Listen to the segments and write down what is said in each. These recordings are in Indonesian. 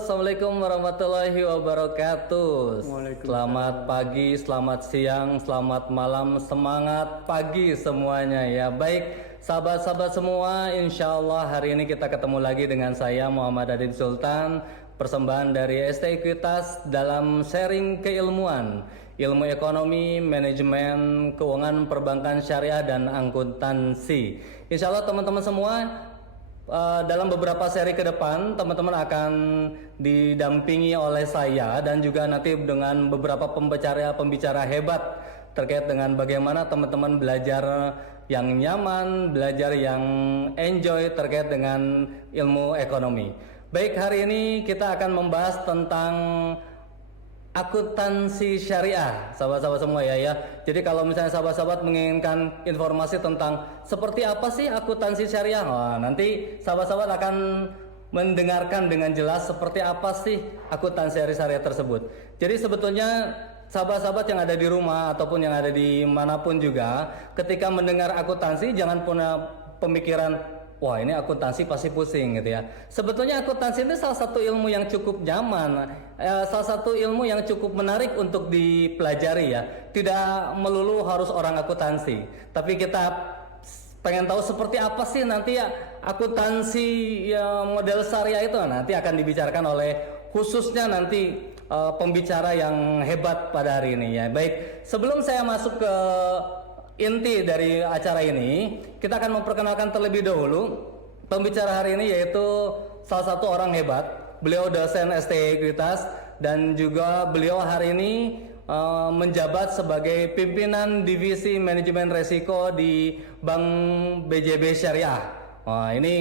Assalamualaikum warahmatullahi wabarakatuh. Selamat pagi, selamat siang, selamat malam, semangat pagi semuanya ya. Baik, sahabat-sahabat semua, insya Allah hari ini kita ketemu lagi dengan saya Muhammad Adin Sultan, persembahan dari ST Ekuitas dalam sharing keilmuan, ilmu ekonomi, manajemen, keuangan, perbankan syariah, dan akuntansi. Insya Allah teman-teman semua, dalam beberapa seri ke depan teman-teman akan didampingi oleh saya dan juga nanti dengan beberapa pembicara hebat terkait dengan bagaimana teman-teman belajar yang nyaman, belajar yang enjoy terkait dengan ilmu ekonomi. Baik, hari ini kita akan membahas tentang akuntansi syariah, sahabat-sahabat semua ya. Jadi kalau misalnya sahabat-sahabat menginginkan informasi tentang seperti apa sih akuntansi syariah, nanti sahabat-sahabat akan mendengarkan dengan jelas seperti apa sih akuntansi syariah tersebut. Jadi sebetulnya sahabat-sahabat yang ada di rumah ataupun yang ada di manapun juga, ketika mendengar akuntansi jangan punya pemikiran, wah ini akuntansi pasti pusing gitu ya. Sebetulnya akuntansi itu salah satu ilmu yang cukup nyaman, salah satu ilmu yang cukup menarik untuk dipelajari ya. Tidak melulu harus orang akuntansi, tapi kita pengen tahu seperti apa sih nanti ya akuntansi ya, model syariah itu nanti akan dibicarakan oleh khususnya nanti pembicara yang hebat pada hari ini ya. Baik, sebelum saya masuk ke inti dari acara ini, kita akan memperkenalkan terlebih dahulu pembicara hari ini, yaitu salah satu orang hebat. Beliau dosen ST Ekuitas dan juga beliau hari ini menjabat sebagai pimpinan divisi manajemen resiko di Bank BJB Syariah. Ini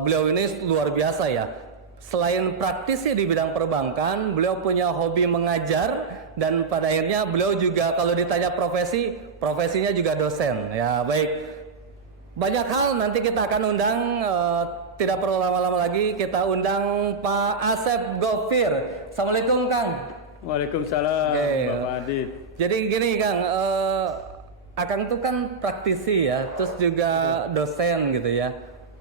beliau ini luar biasa ya. Selain praktisi di bidang perbankan, beliau punya hobi mengajar dan pada akhirnya beliau juga kalau ditanya profesinya juga dosen. Ya, baik. Banyak hal nanti kita akan undang, tidak perlu lama-lama lagi, kita undang Pak Asep Gofir. Assalamualaikum Kang. Waalaikumsalam, Bapak Adit. Jadi gini Kang, Akang tuh kan praktisi ya, terus juga dosen gitu ya.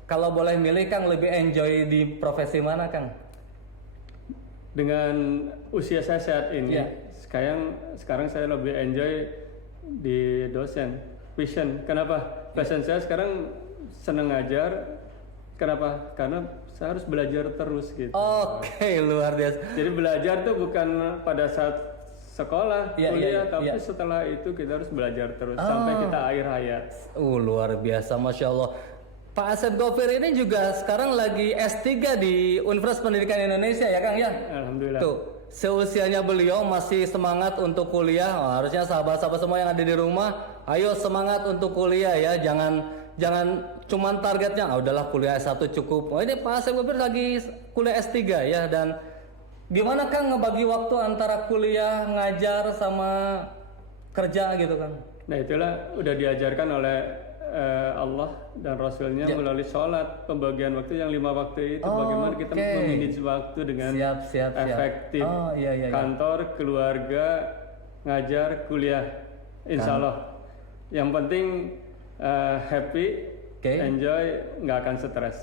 Kalau boleh milih Kang, lebih enjoy di profesi mana Kang? Dengan usia saya saat ini, ya. sekarang saya lebih enjoy di dosen, passion. Kenapa? Passion saya sekarang senang ngajar. Kenapa? Karena saya harus belajar terus gitu. Oke, luar biasa. Jadi belajar tuh bukan pada saat sekolah, kuliah, tapi setelah itu kita harus belajar terus sampai kita akhir hayat. Luar biasa, Masya Allah. Pak Asep Gofir ini juga sekarang lagi S3 di Universitas Pendidikan Indonesia ya Kang ya? Alhamdulillah. Tuh, seusianya beliau masih semangat untuk kuliah. Harusnya sahabat-sahabat semua yang ada di rumah, ayo semangat untuk kuliah ya. Jangan cuman targetnya, udahlah kuliah S1 cukup. Ini Pak Asep Gofir lagi kuliah S3 ya. Dan gimana Kang ngebagi waktu antara kuliah, ngajar sama kerja gitu Kang? Nah itulah udah diajarkan oleh Allah dan Rasulnya melalui sholat, pembagian waktu yang 5 waktu itu, bagaimana kita memanage waktu dengan efektif. Kantor, keluarga, ngajar, kuliah, insya Allah. Yang penting happy, enjoy, nggak akan stres.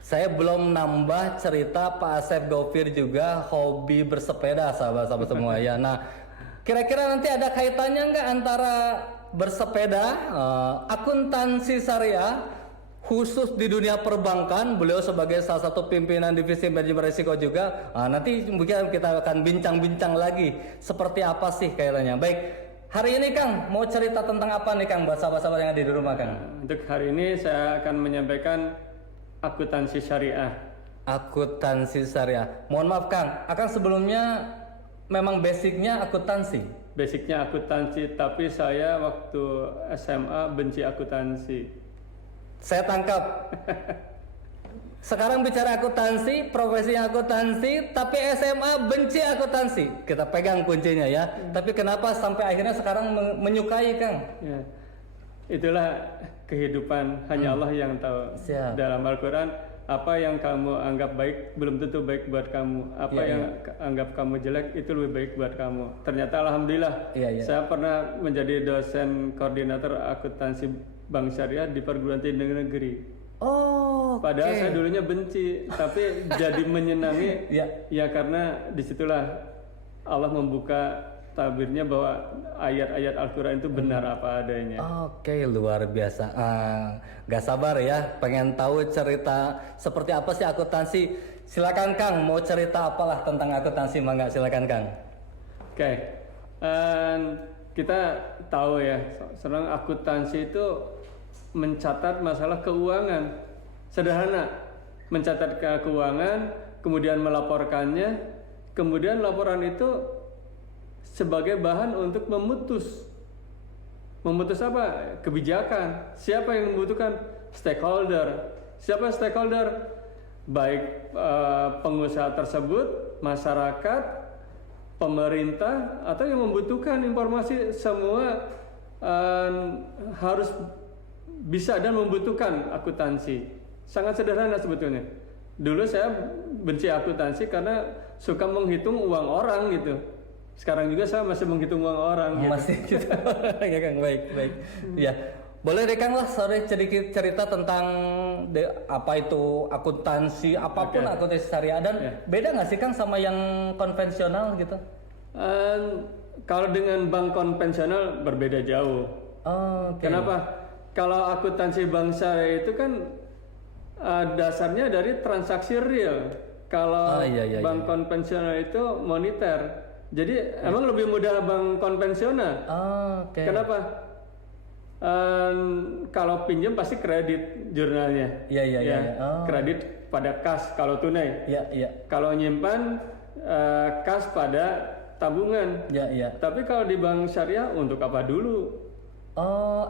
Saya belum nambah cerita Pak Asep Gofir juga hobi bersepeda, sahabat-sahabat semua ya. Nah, kira-kira nanti ada kaitannya nggak antara bersepeda, akuntansi syariah, khusus di dunia perbankan, beliau sebagai salah satu pimpinan divisi manajemen risiko juga. Nanti mungkin kita akan bincang-bincang lagi seperti apa sih kaitannya. Baik, hari ini Kang mau cerita tentang apa nih Kang buat sahabat-sahabat yang ada di rumah Kang? Untuk hari ini saya akan menyampaikan akuntansi syariah. Akuntansi syariah. Mohon maaf Kang, Akang sebelumnya memang basicnya akuntansi. basicnya akuntansi, tapi saya waktu SMA benci akuntansi. Saya tangkap. Sekarang bicara akuntansi, profesinya akuntansi, tapi SMA benci akuntansi. Kita pegang kuncinya ya. Tapi kenapa sampai akhirnya sekarang menyukai, Kang? Ya. Itulah kehidupan, hanya Allah yang tahu. Siap. Dalam Al-Quran, apa yang kamu anggap baik belum tentu baik buat kamu. Apa yang anggap kamu jelek itu lebih baik buat kamu. Ternyata alhamdulillah, saya pernah menjadi dosen koordinator akuntansi Bank Syariah di perguruan tinggi negeri. Oh, padahal saya dulunya benci, tapi jadi menyenangi. Ya karena disitulah Allah membuka tabirnya bahwa ayat-ayat Al-Quran itu benar apa adanya. Oke, luar biasa. Gak sabar ya, pengen tahu cerita seperti apa sih akuntansi. Silakan Kang, mau cerita apalah tentang akuntansi, mangga silakan Kang. Oke, kita tahu ya, sekarang akuntansi itu mencatat masalah keuangan. Sederhana, mencatat keuangan, kemudian melaporkannya, kemudian laporan itu sebagai bahan untuk memutus apa? Kebijakan. Siapa yang membutuhkan? Stakeholder. Siapa stakeholder? Baik pengusaha tersebut, masyarakat, pemerintah, atau yang membutuhkan informasi, semua harus bisa dan membutuhkan akuntansi. Sangat sederhana sebetulnya. Dulu saya benci akuntansi karena suka menghitung uang orang gitu. Sekarang juga saya masih menghitung uang orang. Masih gitu. Ya Kang, baik. Ya, boleh deh Kang lah sore sedikit cerita tentang apa itu akuntansi, apapun akuntansi syariah, dan beda nggak sih Kang sama yang konvensional gitu? Kalau dengan bank konvensional berbeda jauh. Kenapa? Kalau akuntansi bank syariah itu kan dasarnya dari transaksi real. Kalau bank konvensional itu moneter. Jadi emang lebih mudah bank konvensional. Kenapa? Kalau pinjam pasti kredit jurnalnya. Kredit pada kas kalau tunai. Kalau nyimpan kas pada tabungan. Tapi kalau di bank syariah untuk apa dulu?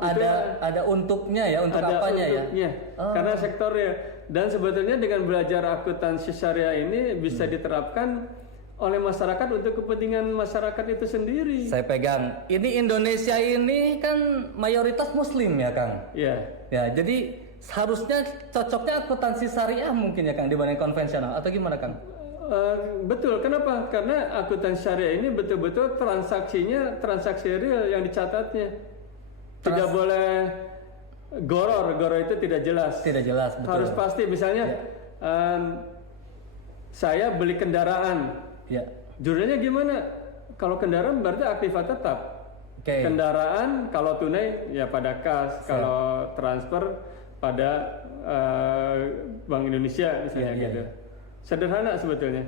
Ada untuknya ya, untuk ada apanya untuknya, ya? Karena sektornya. Dan sebetulnya dengan belajar akuntansi syariah ini bisa diterapkan oleh masyarakat untuk kepentingan masyarakat itu sendiri. Saya pegang. Ini Indonesia ini kan mayoritas Muslim ya Kang. Ya, jadi seharusnya cocoknya akuntansi syariah mungkin ya Kang dibanding konvensional, atau gimana Kang? Betul. Kenapa? Karena akuntansi syariah ini betul-betul transaksinya transaksi real yang dicatatnya. Tidak boleh goror itu tidak jelas. Tidak jelas, betul. Harus pasti. Misalnya saya beli kendaraan. Jurnalnya gimana? Kalau kendaraan berarti aktiva tetap. Kendaraan kalau tunai ya pada kas, kalau transfer pada Bank Indonesia misalnya gitu. Sederhana sebetulnya.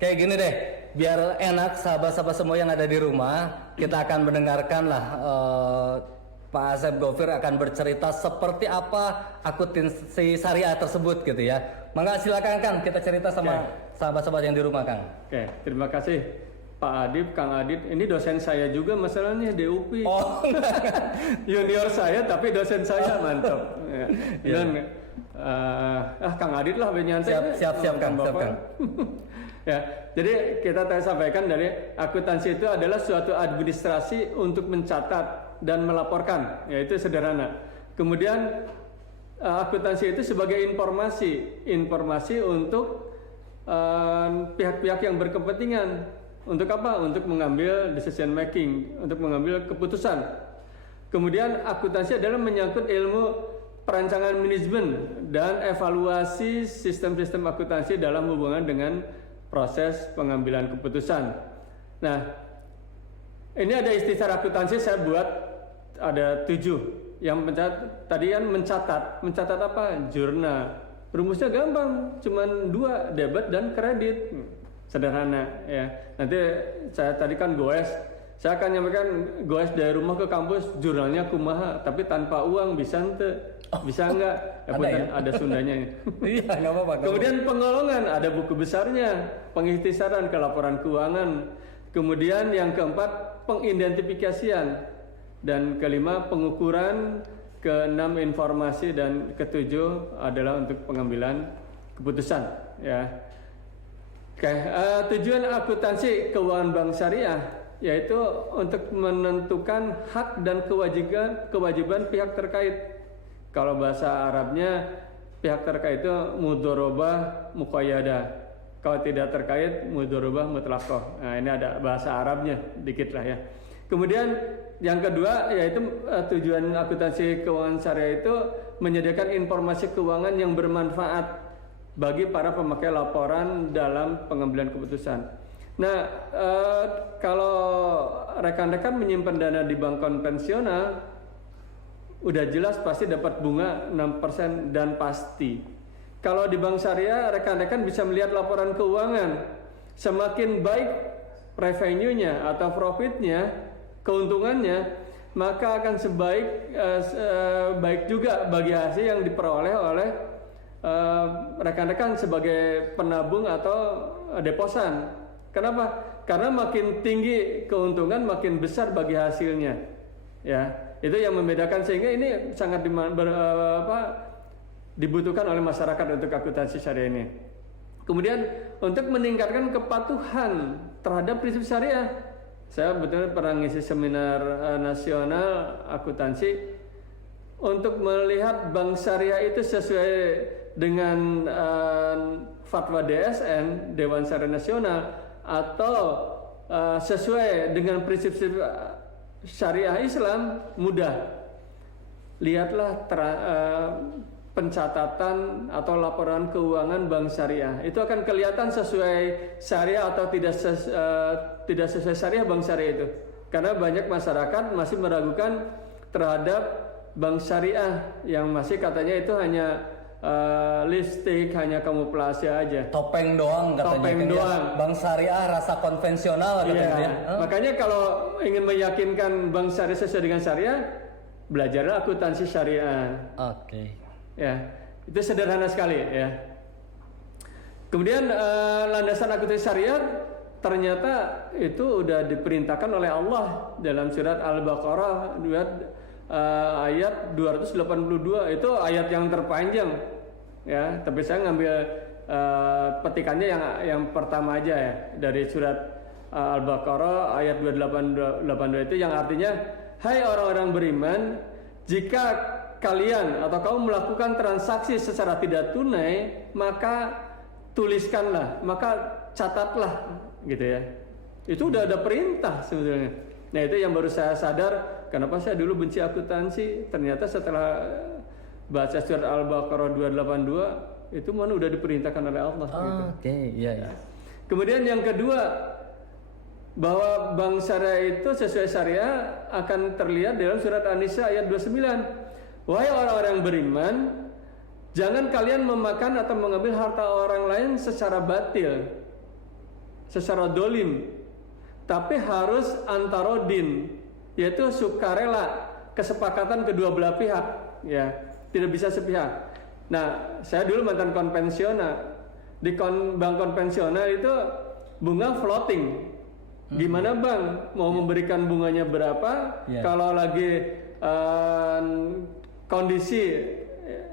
Kayak gini deh, biar enak sahabat-sahabat semua yang ada di rumah, kita akan mendengarkan lah Pak Asep Gofir akan bercerita seperti apa akuntansi syariah tersebut gitu ya. Mangga silakan Kang, kita cerita sama sahabat-sahabat yang di rumah Kang. Terima kasih Pak Adib, Kang Adit. Ini dosen saya juga masalahnya di UPI. Junior saya tapi dosen saya, mantap. Dan Kang Adit lah nyantai. Siap Kang. Ya, jadi kita tadi sampaikan dari akuntansi itu adalah suatu administrasi untuk mencatat dan melaporkan, yaitu sederhana. Kemudian akuntansi itu sebagai informasi untuk pihak-pihak yang berkepentingan. Untuk apa? Untuk mengambil decision making, untuk mengambil keputusan. Kemudian akuntansi adalah menyangkut ilmu perancangan manajemen dan evaluasi sistem-sistem akuntansi dalam hubungan dengan proses pengambilan keputusan. Nah, ini ada istilah akuntansi saya buat ada 7. Yang tadi kan mencatat apa? Jurnal. Rumusnya gampang, cuman 2, debit dan kredit. Sederhana ya. Nanti saya tadi kan goes. Saya akan nyampaikan goes dari rumah ke kampus, jurnalnya kumaha, tapi tanpa uang bisa ente? Bisa enggak? Ada Sundanya. Iya, enggak apa-apa. Kemudian penggolongan, ada buku besarnya, pengikhtisaran ke laporan keuangan. Kemudian yang keempat, pengidentifikasian. Dan kelima, pengukuran. Keenam, informasi. Dan ketujuh adalah untuk pengambilan keputusan. Ya. Oke, tujuan akuntansi keuangan bank syariah yaitu untuk menentukan hak dan kewajiban pihak terkait. Kalau bahasa Arabnya pihak terkait itu mudharabah muqayyadah. Kalau tidak terkait mudharabah mutlaqah. Nah, ini ada bahasa Arabnya dikit lah ya. Kemudian yang kedua yaitu tujuan akuntansi keuangan syariah itu menyediakan informasi keuangan yang bermanfaat bagi para pemakai laporan dalam pengambilan keputusan. Nah, kalau rekan-rekan menyimpan dana di bank konvensional, udah jelas pasti dapat bunga 6% dan pasti. Kalau di bank syariah, rekan-rekan bisa melihat laporan keuangan. Semakin baik revenue-nya atau profitnya, keuntungannya, maka akan baik juga bagi hasil yang diperoleh oleh rekan-rekan sebagai penabung atau deposan. Kenapa? Karena makin tinggi keuntungan, makin besar bagi hasilnya. Ya, itu yang membedakan, sehingga ini sangat dibutuhkan oleh masyarakat untuk akuntansi syariah ini. Kemudian untuk meningkatkan kepatuhan terhadap prinsip syariah, saya betul pernah ngisi seminar nasional akuntansi untuk melihat bank syariah itu sesuai dengan fatwa DSN, Dewan Syariah Nasional, atau sesuai dengan prinsip syariah Islam, mudah. Lihatlah pencatatan atau laporan keuangan bank syariah. Itu akan kelihatan sesuai syariah atau tidak sesuai syariah bank syariah itu. Karena banyak masyarakat masih meragukan terhadap bank syariah yang masih katanya itu hanya lipstick, hanya kamuflase aja. Topeng doang katanya. Topeng doang. Bank syariah rasa konvensional katanya. Yeah. Makanya kalau ingin meyakinkan bank syariah sesuai dengan syariah, belajarlah akuntansi syariah. Oke. Ya, itu sederhana sekali ya. Kemudian landasan akuntansi syariah ternyata itu udah diperintahkan oleh Allah dalam surat Al-Baqarah ayat 282. Itu ayat yang terpanjang ya, tapi saya ngambil petikannya yang pertama aja ya, dari surat Al-Baqarah ayat 282 itu, yang artinya, hai orang-orang beriman, jika kalian atau kamu melakukan transaksi secara tidak tunai, maka tuliskanlah, maka catatlah, gitu ya. Itu udah ada perintah sebetulnya. Nah, itu yang baru saya sadar, kenapa saya dulu benci akuntansi. Ternyata setelah baca surat Al-Baqarah 282, itu mana udah diperintahkan oleh Allah. Oke, iya. Kemudian yang kedua, bahwa bank syariah itu sesuai syariah akan terlihat dalam surat An-Nisa ayat 29. Wahai orang-orang beriman, jangan kalian memakan atau mengambil harta orang lain secara batil, secara dolim, tapi harus antarodin, yaitu sukarela, kesepakatan kedua belah pihak, ya, tidak bisa sepihak. Nah, saya dulu mantan konvensional. Di bank konvensional itu bunga floating. Gimana bank mau memberikan bunganya berapa? Yeah. Kalau lagi kondisi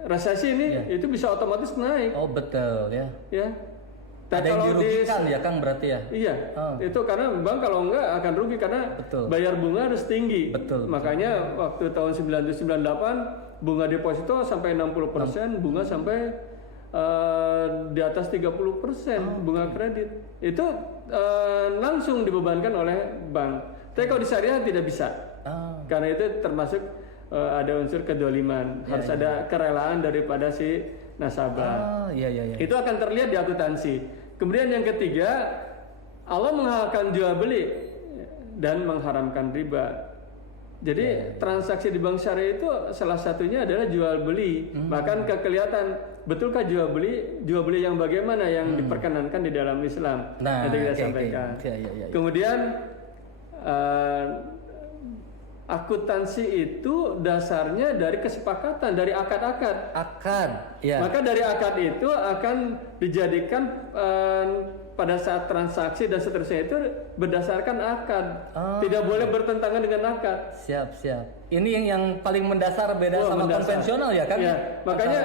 resesi ini, itu bisa otomatis naik. Oh, betul ya. Ya. Ada yang dirugikan ya Kang berarti ya? Iya. Itu karena bank kalau enggak akan rugi karena bayar bunga harus tinggi. Betul. Makanya waktu tahun 9798 bunga deposito sampai 60%, bunga sampai di atas 30% bunga kredit. Itu langsung dibebankan oleh bank. Tapi kalau di syariah tidak bisa. Karena itu termasuk ada unsur kedoliman, harus ada kerelaan daripada si nasabah. Itu akan terlihat di akuntansi. Kemudian yang ketiga, Allah menghalalkan jual beli dan mengharamkan riba. Jadi transaksi di bank syariah itu salah satunya adalah jual beli. Bahkan kelihatan betulkah jual beli yang bagaimana yang diperkenankan di dalam Islam. Nanti kita sampaikan. Kemudian akuntansi itu dasarnya dari kesepakatan, dari akad-akad. Ya. Maka dari akad itu akan dijadikan pada saat transaksi dan seterusnya itu berdasarkan akad. Tidak boleh bertentangan dengan akad. Siap. Ini yang paling mendasar beda sama konvensional ya kan? Ya, makanya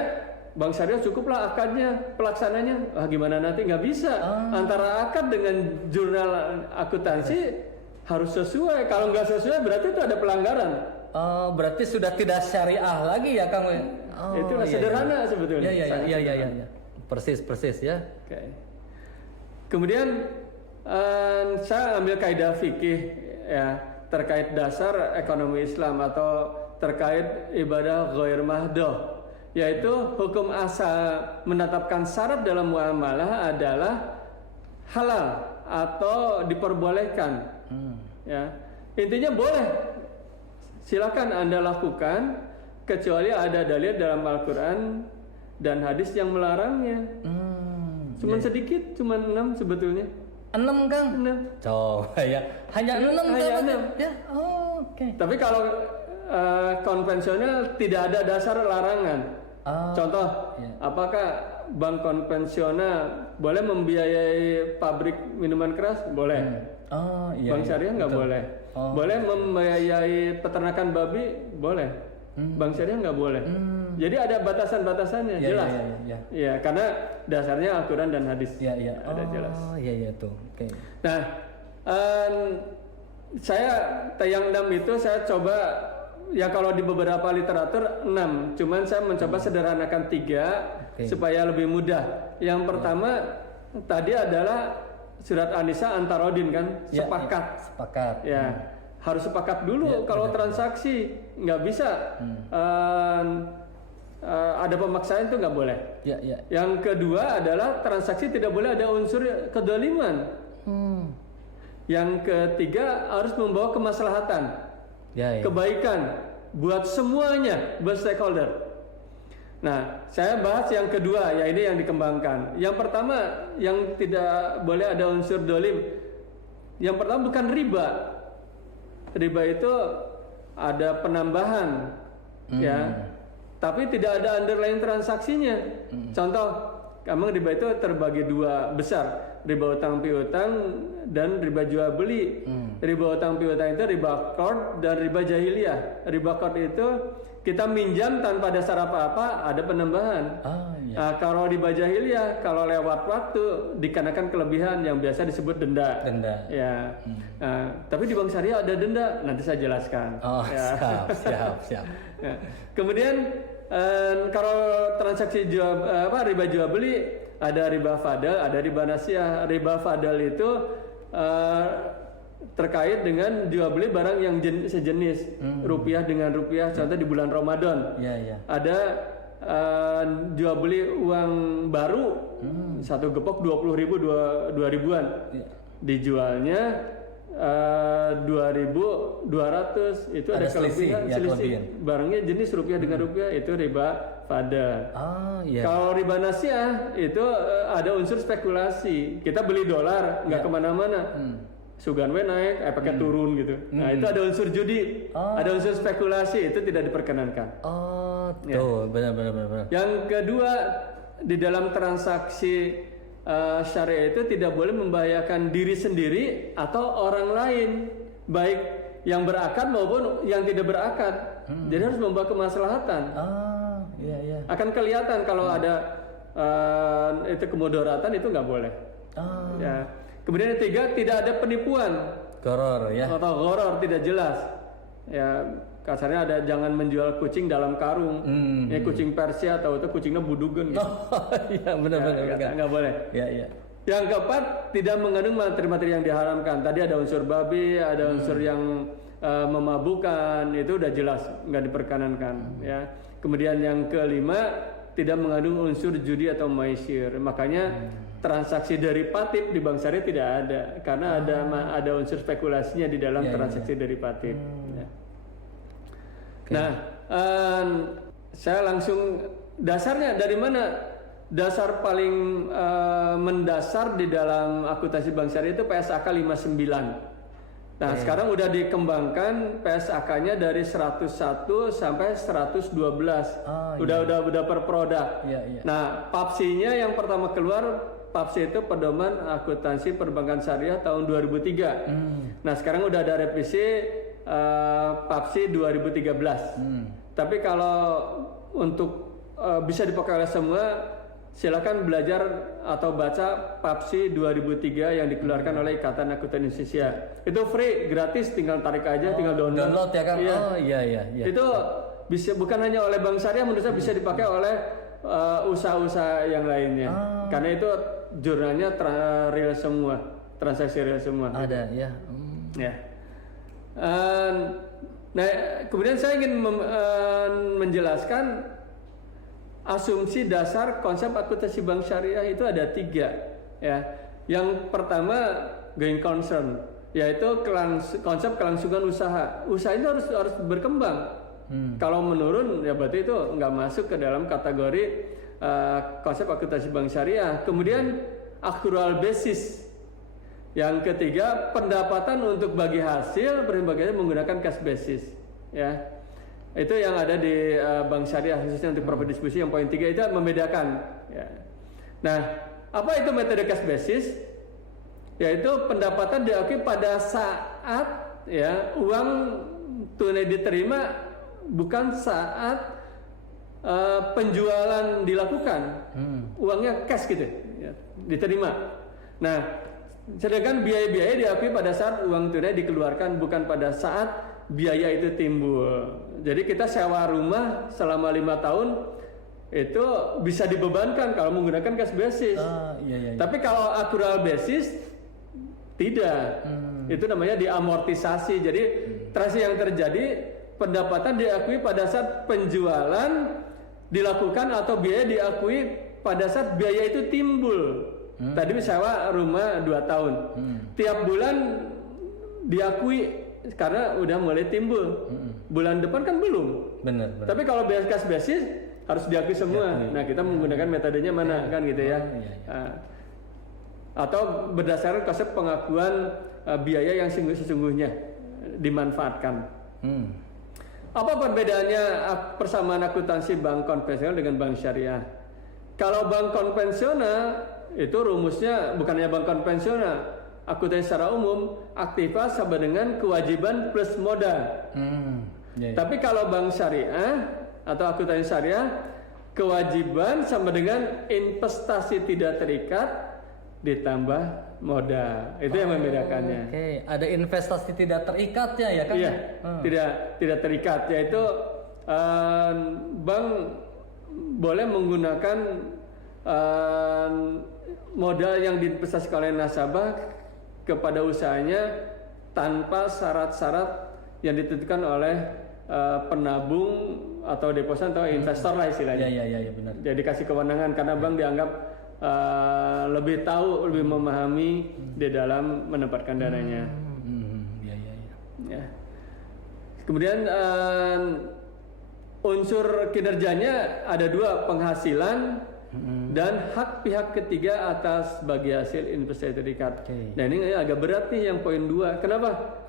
Bank Syariah cukuplah akadnya, pelaksananya. Gimana nanti nggak bisa. Antara akad dengan jurnal akuntansi harus sesuai. Kalau nggak sesuai berarti itu ada pelanggaran. Berarti sudah tidak syariah lagi ya Kang? Itulah sederhana sebetulnya. Iya. Persis ya. Okay. Kemudian saya ambil kaidah fikih ya terkait dasar ekonomi Islam atau terkait ibadah ghair mahdoh, yaitu hukum asal menetapkan syarat dalam muamalah adalah halal atau diperbolehkan. Ya, intinya boleh, silakan Anda lakukan kecuali ada dalil dalam Al-Quran dan hadis yang melarangnya. Cuman sedikit, cuman 6 sebetulnya. 6 Kang? 6. Coba ya, hanya 6 Hanya 6. Ya, oke. Tapi kalau konvensional tidak ada dasar larangan. Contoh, apakah bank konvensional boleh membiayai pabrik minuman keras? Boleh. Bank syariah nggak boleh. Boleh membiayai peternakan babi? Boleh. Bank syariah nggak boleh. Jadi ada batasan-batasannya, jelas. Iya, karena dasarnya Al-Quran dan hadis. Ada jelas. Iya tuh. Oke. Nah, saya yang 6 itu saya coba ya kalau di beberapa literatur 6, cuman saya mencoba sederhanakan 3 supaya lebih mudah. Yang pertama tadi adalah surat An-Nisa Antarodin kan, sepakat. Ya. Harus sepakat dulu kalau transaksi, nggak bisa ada pemaksaan, itu nggak boleh. Yang kedua adalah transaksi tidak boleh ada unsur kedoliman. Yang ketiga harus membawa kemaslahatan, kebaikan buat semuanya, buat stakeholder. Nah, saya bahas yang kedua, ya ini yang dikembangkan. Yang pertama yang tidak boleh ada unsur dolim. Yang pertama bukan riba. Riba itu ada penambahan, ya, tapi tidak ada underlying transaksinya. Contoh, memang riba itu terbagi 2 besar, riba utang piutang dan riba jual beli. Riba utang piutang itu riba qard dan riba jahiliyah. Riba qard itu kita minjam tanpa dasar apa-apa, ada penambahan. Nah, kalau riba jahiliyah, kalau lewat waktu dikenakan kelebihan yang biasa disebut denda. Ya. Tapi di bank syariah ada denda, nanti saya jelaskan. Siap. Ya. Kemudian kalau transaksi riba jual beli, ada riba fadal, ada riba nasiah. Riba fadal itu terkait dengan jual beli barang yang sejenis, rupiah dengan rupiah. Contoh di bulan Ramadan, ada jual beli uang baru, satu gepok 20.000, 2.000-an, dijualnya 2.200, itu ada kelebihan, selisih. Barangnya jenis rupiah dengan rupiah, itu riba fadal. Kalau riba nasiah itu ada unsur spekulasi. Kita beli dolar nggak kemana-mana, Suganwe naik, pakai turun gitu. Nah itu ada unsur judi, ada unsur spekulasi, itu tidak diperkenankan. Tuh, benar. Yang kedua, di dalam transaksi syariah itu tidak boleh membahayakan diri sendiri atau orang lain, baik yang berakad maupun yang tidak berakad. Jadi harus membawa kemaslahatan. Akan kelihatan kalau ada itu kemudaratan, itu nggak boleh. Ya. Kemudian yang 3, tidak ada penipuan. Gharar ya. Atau gharar tidak jelas. Ya, kasarnya ada jangan menjual kucing dalam karung. Kucing Persia atau itu kucingnya budugan gitu. Iya benar. Nggak boleh. Iya. Yang keempat, tidak mengandung materi-materi yang diharamkan. Tadi ada unsur babi, ada unsur yang memabukkan, itu udah jelas nggak diperkenankan. Ya. Kemudian yang kelima, tidak mengandung unsur judi atau maisir. Makanya transaksi derivatif di bank syariah tidak ada, karena ada unsur spekulasinya di dalam transaksi derivatif. Nah, saya langsung dasarnya dari mana? Dasar paling mendasar di dalam akuntansi bank syariah itu PSAK 59. Nah, sekarang udah dikembangkan PSAK-nya dari 101 sampai 112. Udah per produk. Nah, PAPSI-nya yang pertama keluar PAPS itu pedoman akuntansi perbankan syariah tahun 2003. Nah sekarang udah ada revisi PAPS 2013. Tapi kalau untuk bisa dipakai oleh semua, silakan belajar atau baca PAPS 2003 yang dikeluarkan oleh Ikatan Akuntan Indonesia. Itu free, gratis, tinggal tarik aja, tinggal download. Download ya kan? Iya. Oh iya. Itu bisa bukan hanya oleh Bank Syariah, menurut saya bisa dipakai oleh usaha-usaha yang lainnya. Karena itu jurnalnya real semua, transaksi real semua. Ada ya. Ya. Nah, kemudian saya ingin menjelaskan asumsi dasar konsep akuntansi bank syariah itu ada 3 ya. Yang pertama going concern, yaitu konsep kelangsungan usaha. Usaha itu harus berkembang. Kalau menurun ya berarti itu nggak masuk ke dalam kategori konsep akuntansi bank syariah. Kemudian accrual basis. Yang ketiga, pendapatan untuk bagi hasil berbagai menggunakan cash basis ya. Itu yang ada di bank syariah khususnya untuk profit distribusi yang poin 3 itu membedakan ya. Nah, apa itu metode cash basis? Yaitu pendapatan diakui pada saat ya uang tunai diterima, bukan saat penjualan dilakukan. Uangnya cash gitu ya, diterima. Nah, sedangkan biaya-biaya diakui pada saat uang tunai dikeluarkan, bukan pada saat biaya itu timbul. Jadi kita sewa rumah selama 5 tahun itu bisa dibebankan kalau menggunakan cash basis. Iya. Tapi kalau accrual basis tidak. Itu namanya diamortisasi. Jadi transaksi yang terjadi, pendapatan diakui pada saat penjualan dilakukan atau biaya diakui pada saat biaya itu timbul. Tadi sewa rumah 2 tahun. Tiap bulan diakui karena udah mulai timbul. Bulan depan kan belum. Benar. Tapi kalau cash basis harus diakui semua. Nah, kita menggunakan metodenya mana kan gitu ya. Atau berdasarkan konsep pengakuan biaya yang sesungguhnya dimanfaatkan. Apa perbedaannya persamaan akuntansi bank konvensional dengan bank syariah? Kalau bank konvensional itu rumusnya bukannya bank konvensional, akuntansi secara umum aktiva sama dengan kewajiban plus modal. Tapi kalau bank syariah atau akuntansi syariah, kewajiban sama dengan investasi tidak terikat ditambah modal. Itu yang membedakannya. Oke, ada investasi tidak terikatnya ya kan? Iya, tidak terikat, yaitu bank boleh menggunakan modal yang diinvestasikan oleh nasabah kepada usahanya tanpa syarat-syarat yang ditentukan oleh penabung atau deposan atau investor lah istilahnya. Iya benar. Jadi kasih kewenangan karena bank dianggap lebih tahu, lebih memahami di dalam menempatkan dananya. Ya. Kemudian unsur kinerjanya ada 2, penghasilan dan hak pihak ketiga atas bagi hasil investasi terikat. Nah ini agak berat nih yang poin 2. Kenapa?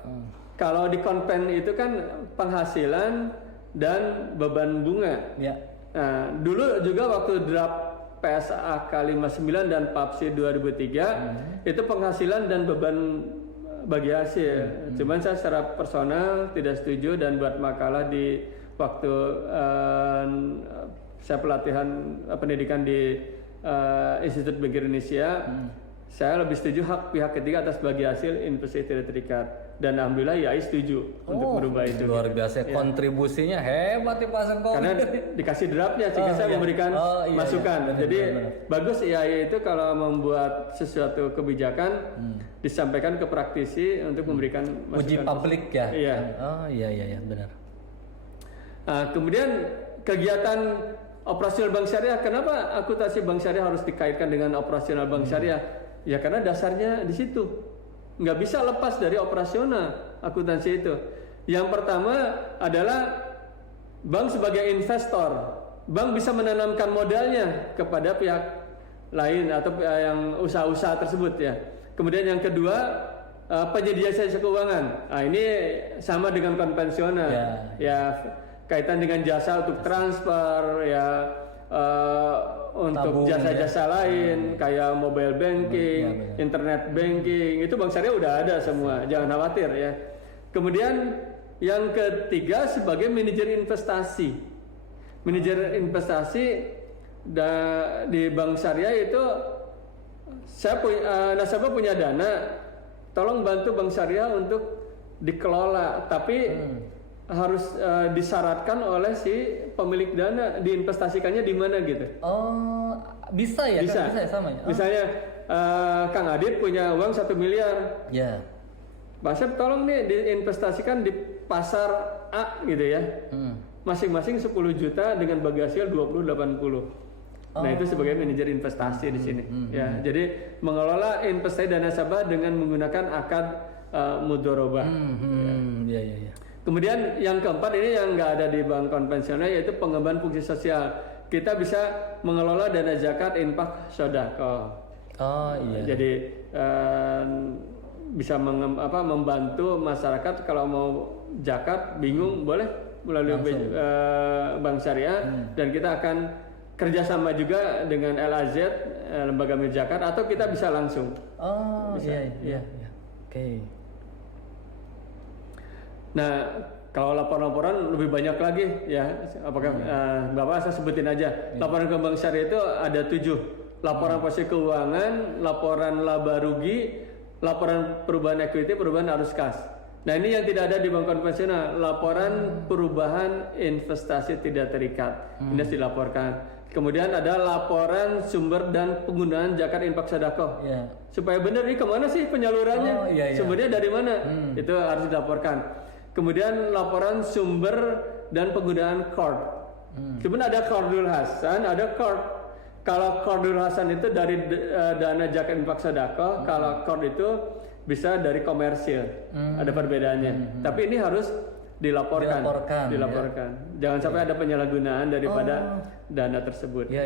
Kalau di konven itu kan penghasilan dan beban bunga. Nah, dulu juga waktu draft PSAK 59 dan PAPS 2003 itu penghasilan dan beban bagi hasil. Cuman saya secara personal tidak setuju dan buat makalah di waktu saya pelatihan pendidikan di Institut Bank Indonesia, saya lebih setuju hak pihak ketiga atas bagi hasil investasi tidak terikat. Dan alhamdulillah YAI setuju untuk merubah itu. Luar biasa, kontribusinya hebat nih Pak Sengkong. Karena dikasih draftnya sehingga saya memberikan masukan. Jadi bagus YAI itu kalau membuat sesuatu kebijakan disampaikan ke praktisi untuk memberikan masukan. Uji publik ya. Iya. Iya benar. Kemudian kegiatan operasional bank syariah, kenapa akuntansi bank syariah harus dikaitkan dengan operasional bank syariah? Ya karena dasarnya di situ. Nggak bisa lepas dari operasional akuntansi itu. Yang pertama adalah bank sebagai investor. Bank bisa menanamkan modalnya kepada pihak lain atau yang usaha-usaha tersebut ya. Kemudian yang kedua, penyedia jasa keuangan. Nah, ini sama dengan konvensional. Ya kaitan dengan jasa untuk transfer ya, untuk jasa-jasa lain kayak mobile banking, internet banking, itu Bank Syariah udah ada semua, jangan khawatir ya. Kemudian yang ketiga sebagai manajer investasi. Manajer investasi di Bank Syariah itu nasabah punya dana, tolong bantu Bank Syariah untuk dikelola, tapi harus disyaratkan oleh si pemilik dana, diinvestasikannya di mana gitu. Oh, bisa ya? Bisa, bisa ya, sama ya? Misalnya Kang Adit punya uang 1 miliar. Ya. Pak Syed tolong nih diinvestasikan di pasar A gitu ya. Masing-masing 10 juta dengan bagi hasil 20-80. Nah, itu sebagai manajer investasi di sini. Ya, jadi mengelola investasi dana nasabah dengan menggunakan akad mudharabah. Ya. Kemudian yang keempat ini yang nggak ada di bank konvensional, yaitu pengembangan fungsi sosial. Kita bisa mengelola dana zakat, infak, sedekah. Oh iya. Jadi bisa membantu masyarakat kalau mau zakat bingung, boleh melalui Bank Syariah, dan kita akan kerjasama juga dengan LAZ, lembaga zakat, atau kita bisa langsung. Oh iya. Oke. Nah, kalau laporan-laporan lebih banyak lagi ya, apakah Bapak saya sebutin aja. Laporan ke Bank Syariah itu ada 7. Laporan posisi keuangan, laporan laba rugi, laporan perubahan equity, perubahan arus kas. Nah, ini yang tidak ada di bank konvensional, laporan perubahan investasi tidak terikat. Ini harus dilaporkan. Kemudian ada laporan sumber dan penggunaan zakat, infak, sedekah. Supaya benar ini kemana sih penyalurannya? Sumbernya dari mana? Itu harus dilaporkan. Kemudian laporan sumber dan penggunaan qard. Kemudian ada qardul hasan, ada qard. Kalau qardul hasan itu dari dana zakat, infak, sedekah. Kalau qard itu bisa dari komersil. Ada perbedaannya. Tapi ini harus dilaporkan. Jangan sampai ada penyalahgunaan daripada dana tersebut. Ya.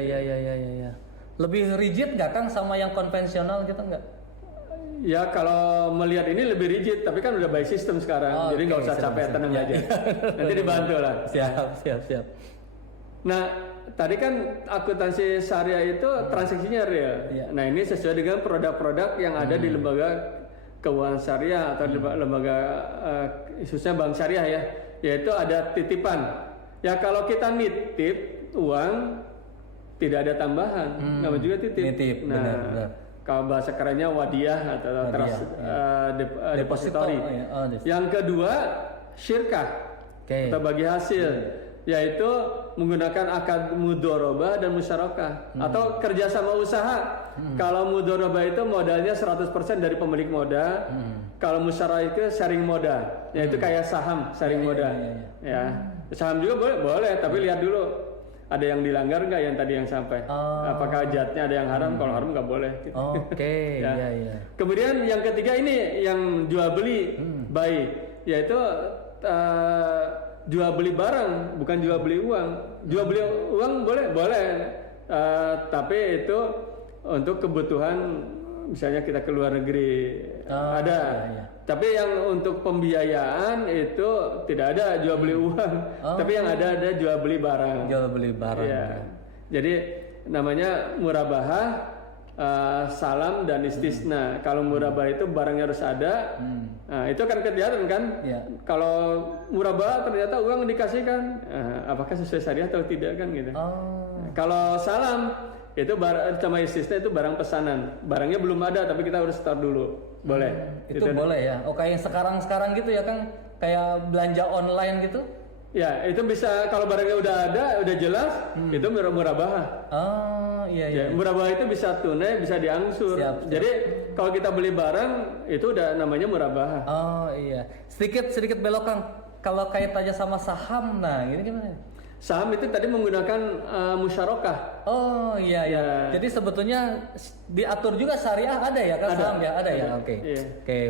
Lebih rigid nggak Kang sama yang konvensional gitu nggak? Ya, kalau melihat ini lebih rigid, tapi kan udah by system sekarang, jadi nggak usah capek, tenang aja. Nanti dibantu lah. Siap. Nah, tadi kan akuntansi syariah itu transaksinya real. Nah, ini sesuai dengan produk-produk yang ada di lembaga keuangan syariah atau lembaga khususnya bank syariah ya, yaitu ada titipan. Ya, kalau kita nitip uang tidak ada tambahan, namanya juga titip. Nah, benar. Kalau bahasa kerennya wadiyah atau depository. Yang kedua syirkah atau bagi hasil, yaitu menggunakan akad mudharabah dan musyarakah atau kerjasama usaha. Kalau mudharabah itu modalnya 100% dari pemilik modal. Kalau musyarakah itu sharing modal, yaitu kayak saham sharing modal. Ya, saham juga boleh, tapi lihat dulu ada yang dilanggar nggak yang tadi yang sampai? Apakah jatnya ada yang haram? Kalau haram nggak boleh. Gitu. Oke. Iya. Kemudian yang ketiga ini yang jual beli, buy, yaitu jual beli barang, bukan jual beli uang. Jual beli uang boleh, tapi itu untuk kebutuhan, misalnya kita ke luar negeri ada. Iya. Tapi yang untuk pembiayaan itu tidak ada jual beli uang, tapi yang ada jual beli barang. Ya. Jadi namanya murabahah, salam dan istisna. Kalau murabahah itu barangnya harus ada. Nah, itu kan kelihatan kan? Kalau murabahah ternyata uang dikasihkan, apakah sesuai syariah atau tidak kan gitu. Kalau salam itu sama istisna itu barang pesanan, barangnya belum ada tapi kita harus start dulu. Boleh. Itu boleh ya. Kayak sekarang gitu ya Kang, kayak belanja online gitu. Ya, itu bisa kalau barangnya udah ada, udah jelas, itu murabahah. Iya. Murabahah itu bisa tunai, bisa diangsur. Siap. Jadi kalau kita beli barang itu udah namanya murabahah. Iya. Sedikit belok Kang. Kalau kaitannya sama saham, nah ini gimana? Saham itu tadi menggunakan musyarakah. Iya. Jadi sebetulnya diatur juga syariah ada ya kan saham ya? Ada ya. Oke,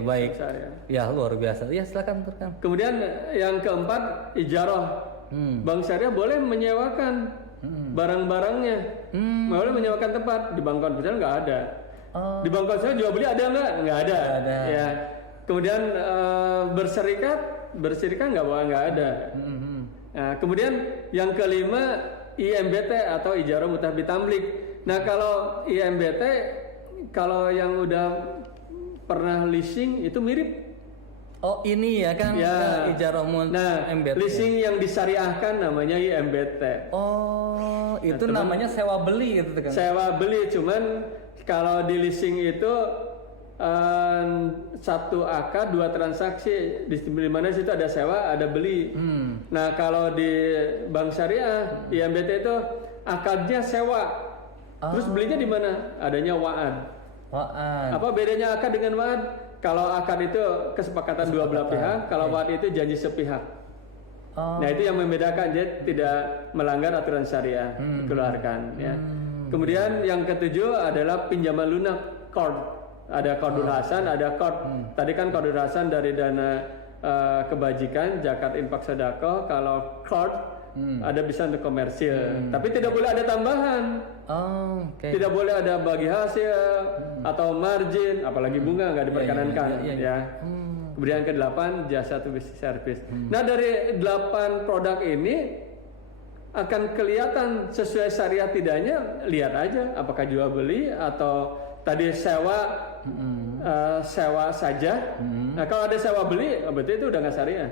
baik. Syariah. Ya, luar biasa. Ya, silakan Kang. Kemudian yang keempat ijarah. Bank syariah boleh menyewakan barang-barangnya. Boleh menyewakan tempat. Di bank konvensional nggak ada. Di bank konvensional jual beli ada nggak? Nggak ada. Ya. Kemudian berserikat nggak ada. Nah, kemudian yang kelima IMBT atau Ijarah Mutah Bitamlik. Nah kalau IMBT, kalau yang udah pernah leasing itu mirip. Oh ini ya kan ya. Ijarah Mutah MBT. Leasing yang disyariahkan namanya IMBT. Oh itu namanya sewa beli gitu kan? Sewa beli, cuman kalau di leasing itu satu akad 2 transaksi, di mana situ ada sewa ada beli. Nah kalau di bank syariah IMBT itu akadnya sewa, terus belinya di mana? Adanya wa'ad. Apa bedanya akad dengan wa'ad? Kalau akad itu kesepakatan dua belah pihak, kalau wa'ad itu janji sepihak. Nah itu yang membedakan, dia tidak melanggar aturan syariah dikeluarkan. Ya. Kemudian yang ketujuh adalah pinjaman lunak, qard. Ada qardul hasan, ada qard. Tadi kan qardul hasan dari dana kebajikan, zakat, infak, sedekah. Kalau qard ada bisa untuk komersil, tapi tidak boleh ada tambahan. Tidak boleh ada bagi hasil atau margin, apalagi bunga nggak diperkenankan. Kemudian yang ke-8 jasa to business service. Nah dari 8 produk ini akan kelihatan sesuai syariah tidaknya, lihat aja apakah jual beli atau tadi sewa sewa saja. Nah kalau ada sewa beli berarti itu udah nggak syariah.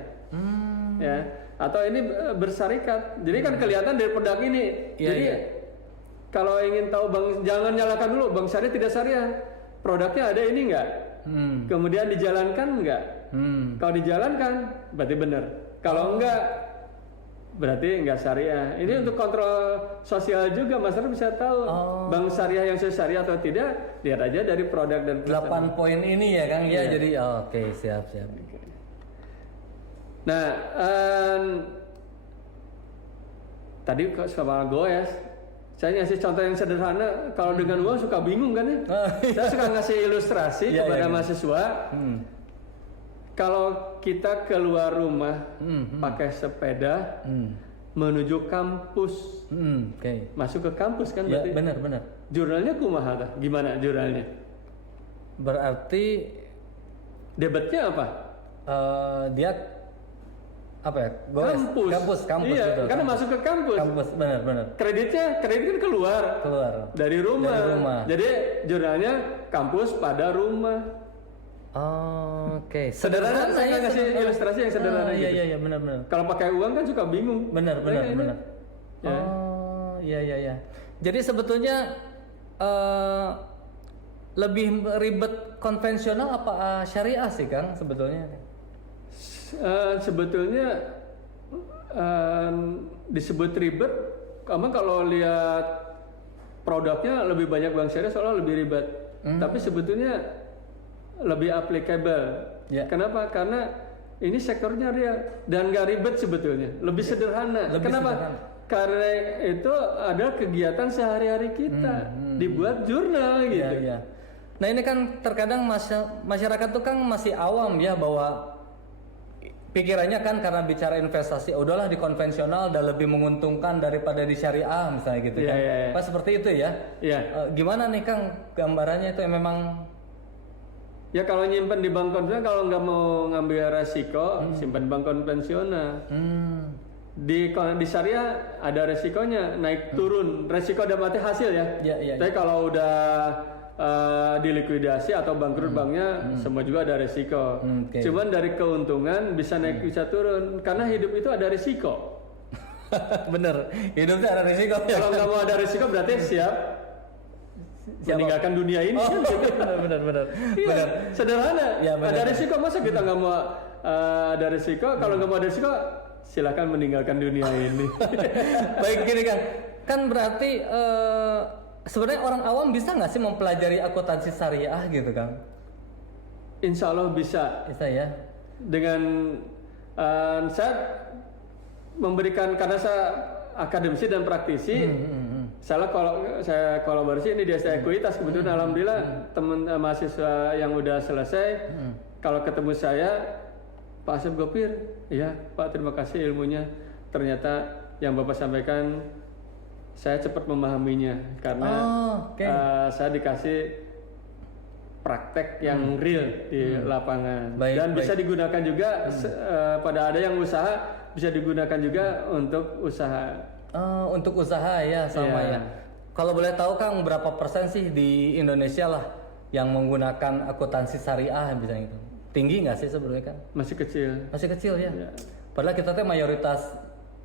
Ya. Atau ini bersarikat. Jadi kan kelihatan dari produk ini. Jadi kalau ingin tahu bang, jangan nyalakan dulu bang syariah tidak syariah. Produknya ada ini enggak? Kemudian dijalankan enggak? Kalau dijalankan berarti benar. Kalau enggak berarti enggak syariah. Ini untuk kontrol sosial juga, masyarakat bisa tahu bank syariah yang syariah atau tidak. Lihat aja dari produk dan 8 poin ini ya Kang. Ya jadi oke, siap. Nah, tadi sama goes, saya ngasih contoh yang sederhana. Kalau dengan uang suka bingung kan ya? Saya suka ngasih ilustrasi kepada mahasiswa. Kalau kita keluar rumah pakai sepeda menuju kampus, masuk ke kampus kan berarti? Benar. Jurnalnya kumaha? Gimana jurnalnya? Berarti debitnya apa? Dia apa ya? Kampus iya, gitu. Karena masuk ke kampus. Kampus, benar. Kredit kan keluar dari rumah. Jadi jurnalnya kampus pada rumah. Oke. Sederhana, saya ngasih ilustrasi yang sederhana. Iya, benar. Kalau pakai uang kan suka bingung. Benar. Ya. Iya. Jadi sebetulnya lebih ribet konvensional apa syariah sih Kang sebetulnya? Sebetulnya disebut ribet, karena kalau lihat produknya lebih banyak bank syariah soalnya lebih ribet. Tapi sebetulnya lebih applicable. Kenapa? Karena ini sektornya real dan nggak ribet sebetulnya, lebih sederhana. Kenapa? Karena itu ada kegiatan sehari-hari kita, dibuat jurnal gitu. Nah ini kan terkadang masyarakat tuh kan masih awam ya, bahwa pikirannya kan karena bicara investasi, udahlah di konvensional udah lebih menguntungkan daripada di syariah misalnya gitu kan. Pas seperti itu ya. Gimana nih Kang gambarannya itu yang memang? Ya kalau nyimpen di bank konvensional, kalau nggak mau ngambil resiko, simpan bank konvensional. Di syariah ada resikonya, naik turun. Resiko dapat hasil ya. Tapi kalau udah dilikuidasi atau bangkrut banknya, semua juga ada resiko. Cuman dari keuntungan bisa naik bisa turun, karena hidup itu ada resiko. Bener, hidupnya ada resiko. Kalau nggak mau ada resiko berarti siap meninggalkan dunia ini. Benar. Sederhana. Ada resiko, masa kita nggak mau ada resiko? Kalau nggak mau ada resiko, silakan meninggalkan dunia ini. Baik gini kan berarti sebenarnya orang awam bisa nggak sih mempelajari akuntansi syariah gitu Kang? Insya Allah bisa. Bisa ya. Dengan saya memberikan, karena saya akademisi dan praktisi, saya kolaborasi ini di STI Ekuitas. Kebetulan alhamdulillah teman mahasiswa yang udah selesai, kalau ketemu saya, Pak Asep Gopir, iya Pak terima kasih ilmunya. Ternyata yang Bapak sampaikan saya cepat memahaminya karena saya dikasih praktek yang real di lapangan. Dan bisa digunakan juga pada ada yang usaha, bisa digunakan juga untuk usaha. Untuk usaha ya sama ya. Kalau boleh tahu Kang, berapa persen sih di Indonesia lah yang menggunakan akuntansi syariah misalnya itu? Tinggi nggak sih sebenarnya Kang? Masih kecil. Masih kecil ya. Padahal kita tuh mayoritas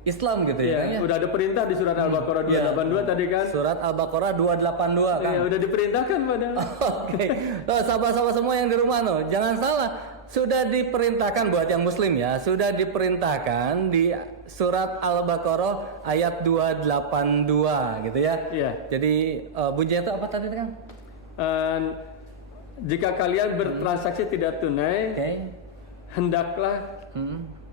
Islam gitu ya Kang ya. Udah ada perintah di surat Al-Baqarah 282 tadi kan. Surat Al-Baqarah 282 Kang. Iya, udah diperintahkan padahal. Oke. Loh, sahabat-sahabat semua yang di rumah loh, jangan salah. Sudah diperintahkan buat yang muslim ya, sudah diperintahkan di surat Al-Baqarah ayat 282 gitu ya. Iya. Jadi bunyinya itu apa tadi Kang? Jika kalian bertransaksi tidak tunai, hendaklah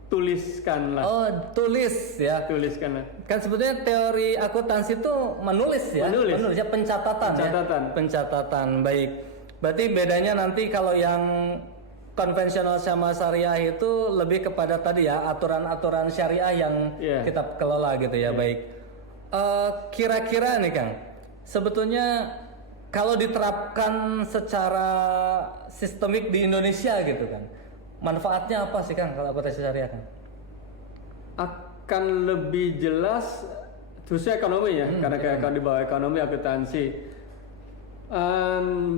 tuliskanlah. Oh, tulis ya. Tuliskanlah. Kan sebetulnya teori akuntansi itu menulis ya. Menulis ya, pencatatan. Pencatatan. Baik. Berarti bedanya nanti kalau yang konvensional sama syariah itu lebih kepada tadi ya, aturan-aturan syariah yang kita kelola gitu ya. Baik. Kira-kira nih Kang, sebetulnya kalau diterapkan secara sistemik di Indonesia gitu kan, manfaatnya apa sih Kang kalau akuntansi syariah Kang? Akan lebih jelas, khususnya ekonomi ya, karena kayak di bawah ekonomi akuntansi.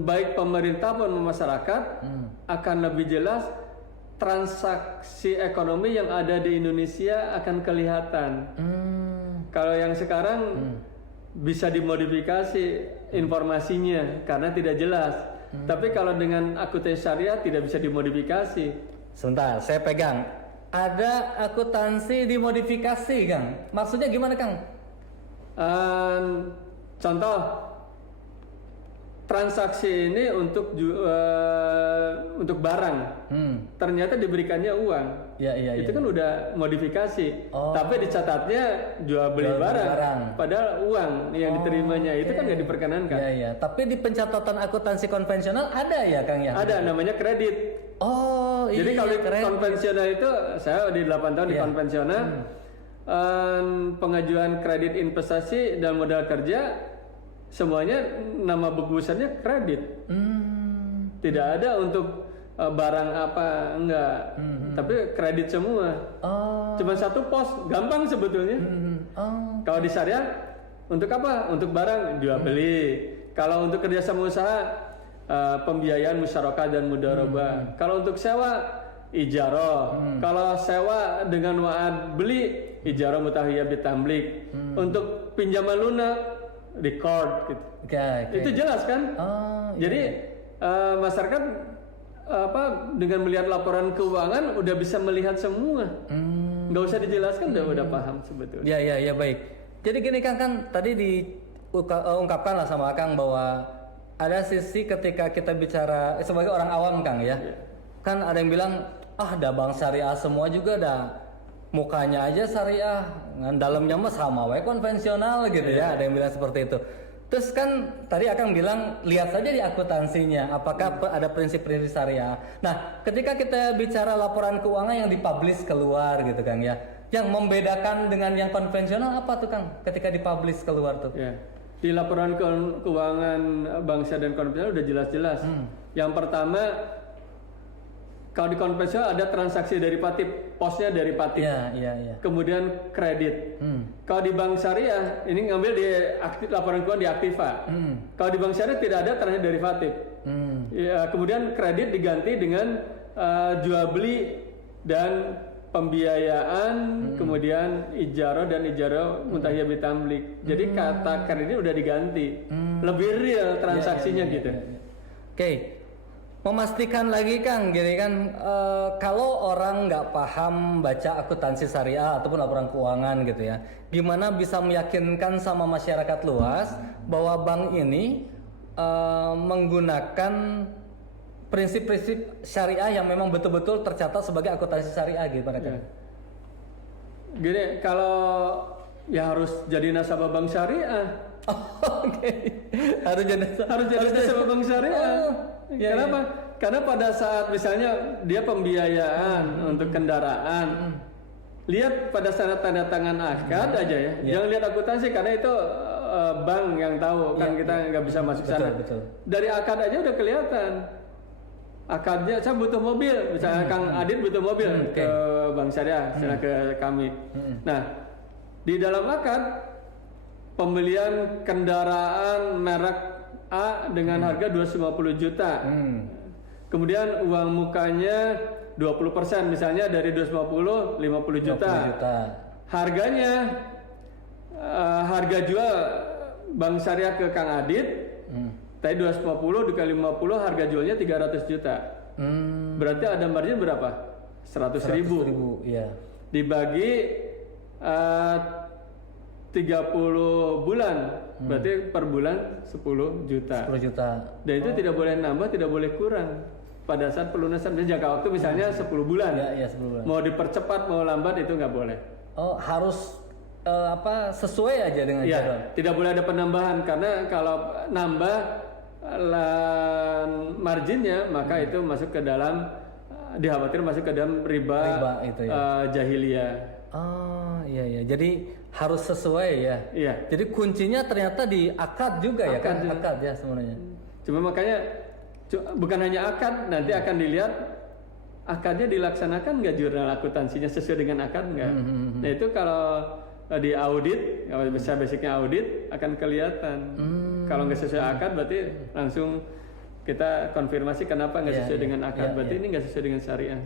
Baik pemerintah maupun masyarakat akan lebih jelas, transaksi ekonomi yang ada di Indonesia akan kelihatan. Kalau yang sekarang bisa dimodifikasi informasinya karena tidak jelas. Tapi kalau dengan akuntansi syariah tidak bisa dimodifikasi. Sebentar, saya pegang. Ada akuntansi dimodifikasi, Kang. Maksudnya gimana, Kang? Contoh, transaksi ini untuk barang, ternyata diberikannya uang. Itu kan udah modifikasi. Tapi dicatatnya jual beli barang. Padahal uang yang diterimanya itu kan nggak diperkenankan. Tapi di pencatatan akuntansi konvensional ada ya, Kang ya? Ada, namanya kredit. Jadi kalau di konvensional itu, saya di 8 tahun di konvensional, pengajuan kredit investasi dan modal kerja semuanya nama buku besarnya kredit. Tidak ada untuk barang apa, enggak. Tapi kredit semua. Cuma satu pos, gampang sebetulnya. Kalau di syariah untuk apa? Untuk barang jual beli. Kalau untuk kerjasama usaha, pembiayaan musyarakah dan mudharabah. Kalau untuk sewa, ijarah. Kalau sewa dengan wa'ad beli, ijarah mutahiyah bitamlik. Untuk pinjaman lunak, record gitu. Itu jelas kan? Jadi masyarakat dengan melihat laporan keuangan udah bisa melihat semua. Nggak usah dijelaskan, udah paham sebetulnya. Ya baik. Jadi gini Kang, kan tadi diungkapkan lah sama Kang bahwa ada sisi ketika kita bicara sebagai orang awam Kang ya. Kan ada yang bilang dah bank syariah semua juga mukanya aja syariah, dalamnya mah sama wae konvensional gitu ya. Ada yang bilang seperti itu. Terus kan tadi Akang bilang lihat saja di akuntansinya apakah ada prinsip-prinsip syariah. Nah, ketika kita bicara laporan keuangan yang dipublish keluar gitu Kang ya, yang membedakan dengan yang konvensional apa tuh Kang ketika dipublish keluar tuh? Di laporan keuangan bank syariah dan konvensional udah jelas-jelas. Yang pertama, kalau di konvensional ada transaksi derivatif, posnya derivatif. Kemudian kredit. Kalau di bank syariah, ini ngambil di laporan keuangan di aktiva. Kalau di bank syariah tidak ada transaksi derivatif. Kemudian kredit diganti dengan jual beli dan pembiayaan, kemudian ijarah dan ijarah mutahiyah bitamlik. Jadi kata kredit udah diganti. Lebih real transaksinya gitu. Oke. Memastikan lagi Kang, gini kan, kalau orang nggak paham baca akuntansi syariah ataupun laporan keuangan gitu ya, gimana bisa meyakinkan sama masyarakat luas bahwa bank ini menggunakan prinsip-prinsip syariah yang memang betul-betul tercatat sebagai akuntansi syariah gitu Kang? Gini, kalau ya harus jadi nasabah bank syariah. Harus jadi nasabah bank syariah. Kenapa? Karena pada saat misalnya dia pembiayaan untuk kendaraan, lihat pada saat tanda tangan akad aja ya. Jangan lihat akuntansi karena itu bank yang tahu kan, kita nggak bisa masuk sana. Dari akad aja udah kelihatan. Akadnya saya butuh mobil, misalnya Kang Adit butuh mobil ke bank syariah, sana ke kami. Nah, Di dalam akad, pembelian kendaraan merek A dengan harga 250 juta. Kemudian uang mukanya 20%, misalnya dari 250 50 juta. Harganya harga jual Bank Syariah ke Kang Adit tadi 250 dikali 50 harga jualnya 300 juta. Berarti ada margin berapa? 100.000. Iya. Dibagi 30 bulan, berarti per bulan 10 juta. 10 juta. Dan itu tidak boleh nambah, tidak boleh kurang. Pada saat pelunasan jangka waktu misalnya 10 bulan. Iya, 10 bulan. Mau dipercepat, mau lambat itu nggak boleh. Oh, harus sesuai aja dengan jadwal. Tidak boleh ada penambahan, karena kalau nambah marginnya maka itu masuk ke dalam dikhawatir masuk ke dalam riba itu ya. Jahiliyah. Oh, iya. Jadi harus sesuai ya. Iya. Jadi kuncinya ternyata di akad juga ya kan? Akad ya sebenarnya. Cuma makanya bukan hanya akad, nanti akan dilihat akadnya dilaksanakan nggak jurnal akuntansinya sesuai dengan akad nggak. Nah itu kalau di audit, kalau basicnya audit akan kelihatan. Kalau nggak sesuai akad berarti langsung kita konfirmasi kenapa nggak sesuai dengan akad. Berarti ini nggak sesuai dengan syariah.